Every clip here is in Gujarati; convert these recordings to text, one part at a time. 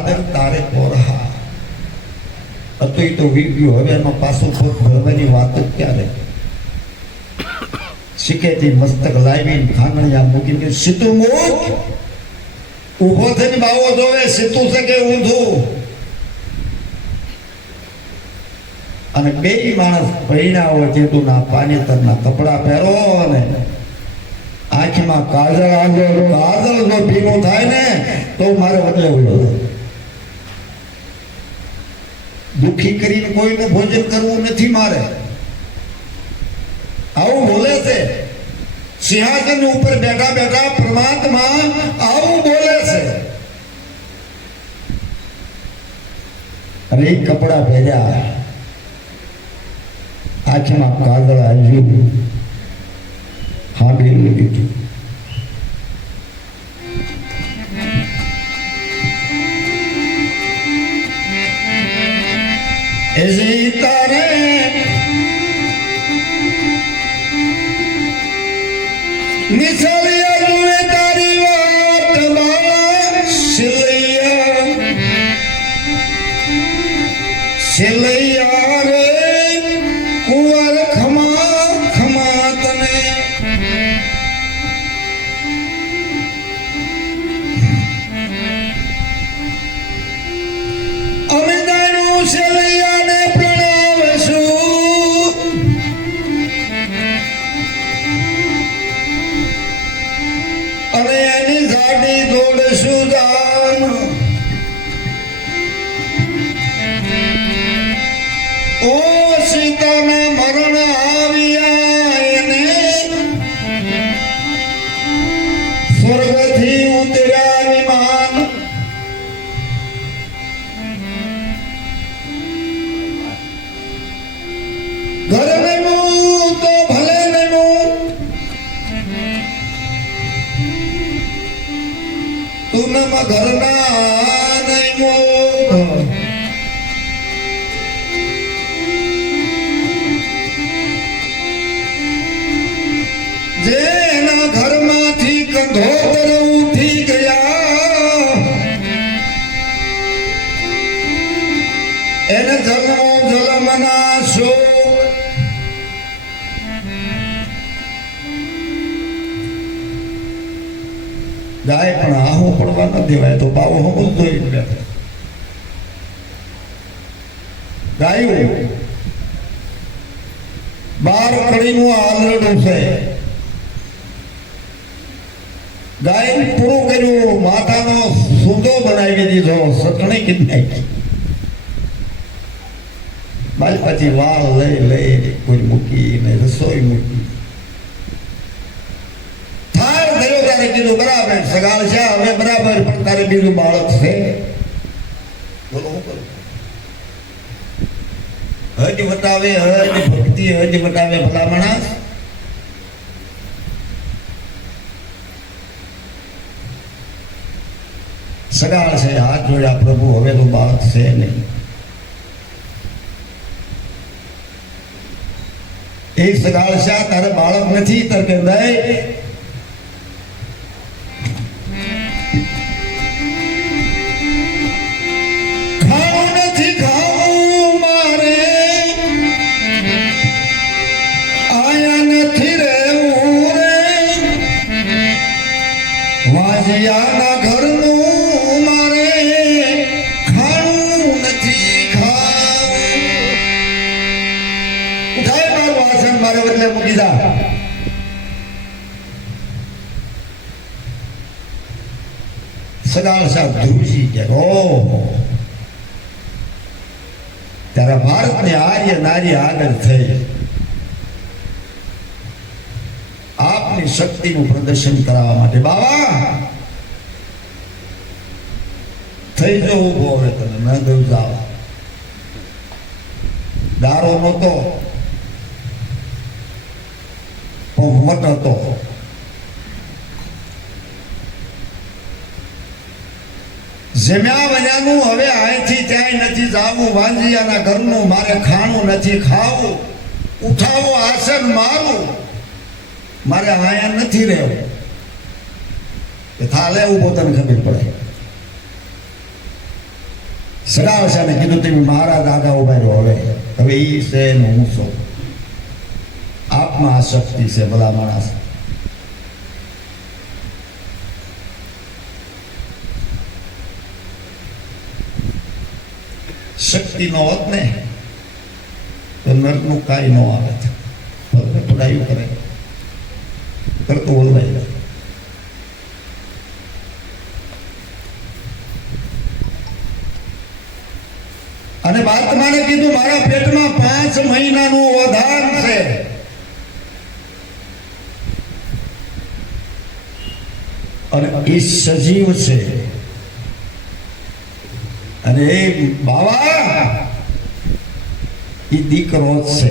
વાદળ તારે પોરહા હતું તો વીગ્યું. હવે એમાં પાછું ભોગ ભરવાની વાત જ ક્યારે? શીખેથી મસ્તક લાવીને ખાંગણિયા મૂકીને સીતું મૂક. ઉભો થઈને બાવો જોવે સીતું છે કે ઊંધું. અને બે માણસ ભૈણા હોય તેટુના પાનેતરના કપડા પહેરો અને આંખમાં કાજળ કાજળ જો ભીનું થાય ને તો મારે બદલે ઉડો. દુખી કરીને કોઈનું ભોજન કરવું નથી મારે. આવું બોલે છે સિંહાસન ઉપર બેઠા બેઠા પરમાત્મા આવું બોલે છે. અરે કપડા પહેર્યા, આંખમાં કાજળ આવ્યું, હાંડી લીધી. એસી તારે નિસળિયા જુએ તારી વાત બાળા સિલૈયા રે કુંવર ખમા ખમા તને. અમે જાણ્યું સિલૈયાને પ્રણાવશું, અને એની ગાડી દોડશું જાન. ઓ સીતાના મરણ આવ્યા એને સ્વર્ગથી ઉતર્યા વિમાન. ઘર નમું તો ભલે નમું, તું નમ ઘરના નમું. જેના ઘરમાંથી કંધોતર ઉઠી ગયા એને જન્મો જન્મના શોક. ગાય પણ આહું પડવા ન દેવાય તો બાવો હમું જોઈ બેઠો. ગાયું 12 કડીનું આલરડું છે. ગાય પૂરું કર્યું, માતાનો સૂંદો બનાવી દીધો, સટણી કીધી નાખી. બાદ પછી વાળ લઈ લઈ કોઈ મૂકીને રસોઈ મૂકી. થાળ ધર્યો તારે કીધું બરાબર સગાળ છે હવે બરાબર, પણ તારે બીજું બાળક છે. બોલો હું કરું? હજ બતાવે, હજ ભક્તિ હજ બતાવે ભલા માણસ. સગાળ છે, હાથ જોડ્યા પ્રભુ હવે તો બાળક છે નહીં. એ સગાળ છે તારે બાળક નથી તારે કે નહીં. ખાવું નથી ખાવું મારે, આયા નથી રહેવું રે, વાજિયાના ઘરનું મારે બદલે મૂકી જા. સગાળ સાહેબ ધ્રુવજી કે ઓહો, ત્યારે ભારતની આર્ય નારી આગળ થઈ આપની શક્તિનું પ્રદર્શન કરાવવા માટે. બાબા થઈ જો ઉભો, હવે તને ન દઉં જાવ. દારો નહોતો, મત હતો. જમ્યા વન્યાનું હવે અહીંથી ક્યાંય નથી જાવું, વાંજિયાના ઘરનું મારે ખાણું નથી ખાવું, ઉઠાવો આસન મારું, મારે આયા નથી રહેવું. થાલે ઉભો તને ખબર પડે. સગાવશાને કીધું તમે મહારાજ આગા ઉભા રહ્યો. હવે ઈ છે ને હું છું. આપમાં આ શક્તિ છે ભલા માણસ. શક્તિ નો હોત ને તો નરનું કાંઈ ન આવે. પડાયું કરે કરતો બોલવાય. અને બાતમાને કીધું મારા પેટમાં 5 મહિનાનું ઓધાન છે. અને એ સજીવ છે. અને એ બાવા એ દીકરો જ છે.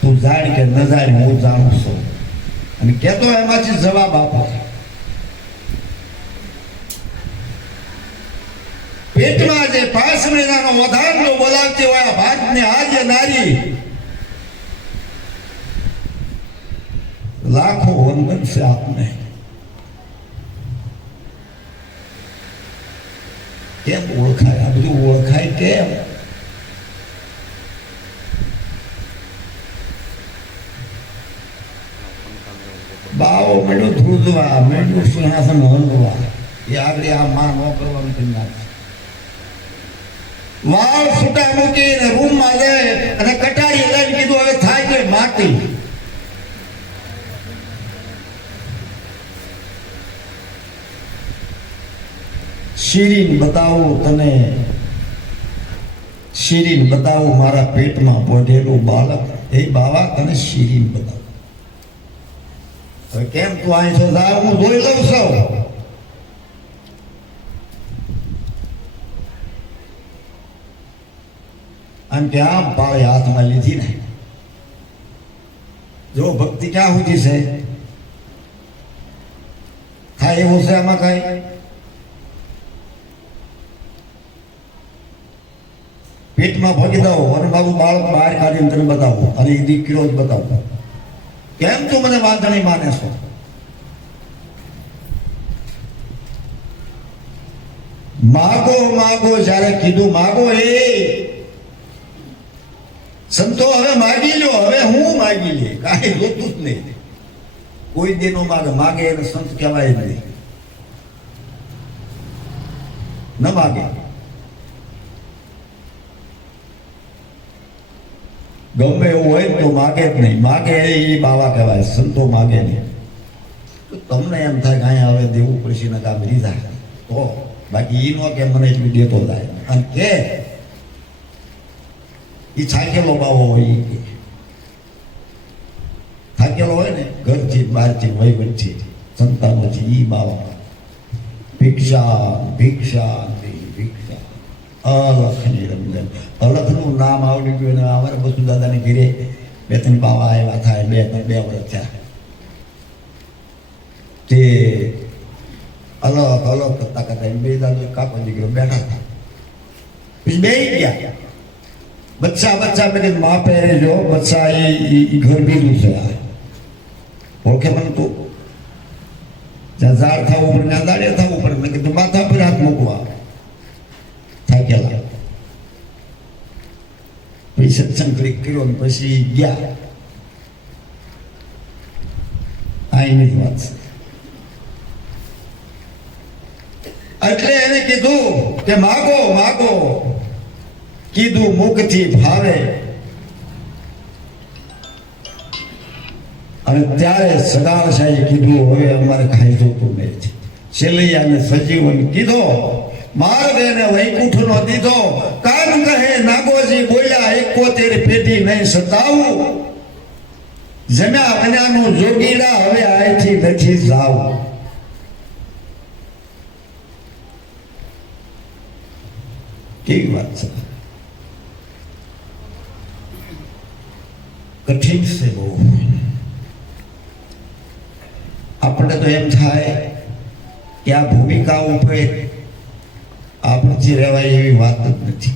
તું જાણ કે ન જાણ હું જાણું છું. અને કેતો એમાંથી જવાબ આપો. પેટમાં જે 5 મહિનાનો વધાર જો બોલાવતી હોય ભાતને આજે નારી લાખો વંદન છે આપને. કેમ ઓળખાય? આ બધું ઓળખાય કેમ? બાવો મેળ્યો ધ્રુજવા, મેળ્યું સિંહાસન હલવા. એ આગળ આ માં ન કરવાનું કરી નાખે. વાળ છૂટા મૂકીને રૂમમાં જાય અને કટારી લઈને કીધું હવે થાય છે માટી. શિરીન બતાવું તને, શિરીન બતાવું મારા પેટમાં પોઢેલું બાળક. એ બાવા તને શિરીન બતાવું. હવે કેમ તું અહીં છો? હું જોઈ લઉં છું. આમ કે આમ પાળે હાથમાં લીધી ને. જો ભક્તિ ક્યાં સુધી છે? થાય એવું છે આમાં કઈ? પેટમાં ભગી દઉં અને મારું બાળક બહાર કાઢીને તને બતાવું અને એ દીકરો જ બતાવું. કેમ તું મને વાંધણી માને છો? માગો માગો જયારે કીધું માગો એ સંતો હવે માગી લો. હવે હું માગી લે કાંઈ જોતું જ નહીં. કોઈ દેનો માગે માગે એને સંત કહેવાય નહીં. ન માગે ગમે એવું હોય તો માગે જ નહીં. માગે એ બાવા કહેવાય. સંતો માગે નહીં. તો તમને એમ થાય કે અહીંયા હવે દેવું પડશે ને કામ લીધા તો. બાકી એ નો કે મને એટલું દેતો થાય. અને કે એ થાકેલો બાવો હોય. થાકેલો હોય ને ઘરથી બહારથી વહીવટથી સંતાનોથી ઈ બાવા ભિક્ષા ભિક્ષા ભિક્ષા. અલખની રમઝાન. અલખનું નામ આવડી ગયું. અને અમારે બસુ દાદાને ઘીરે 2-3 બાવા આવ્યા થાય. 2 વર્ષ થયા. તે અલગ અલગ કરતા કરતા 2 દાદો કાપો દીકરો બેઠા હતા. પછી બે ગયા. બચ્ચા બચ્ચા બધી માપે જો બચ્ચા એ ઘર બીજું છે. ઓળખે મને તું જ્યાં ઝાડ થવું પડે ત્યાં દાડે થવું પડે. મેં કીધું માથા પર હાથ મૂકવા. થાકેલા. પછી સત્સંગ ક્લિક કર્યો ને પછી ગયા. આઈની જ વાત છે. એટલે એને કીધું કે માગો માગો. કીધું મુખથી ભાવે. અને ત્યારે સદાવશાહે કીધું હવે અમારે ખાઈ જોતું નહીં. છેલ્લૈયાને સજીવન કીધો. મારવેને વૈકુંઠનો દીધો. કાન કહે નાગોજી બોલ્યા 71 પેઢી નહીં સતાવું. જમ્યા વન્યાનું જોગીડા હવે આયથી નથી જાવું. કેવી વાત છે. કઠિન છે બહુ. આપણે તો એમ થાય કે આ ભૂમિકા ઉપર આપણથી રહેવાય એવી વાત જ નથી.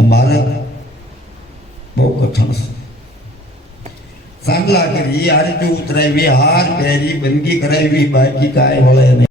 અમારે બહુ કઠણ છે. સાંડલા કરી આ રીતે ઉતરાવી, હાર પહેરી, બંદગી કરાવી, બાકી કાંઈ વળે નહીં.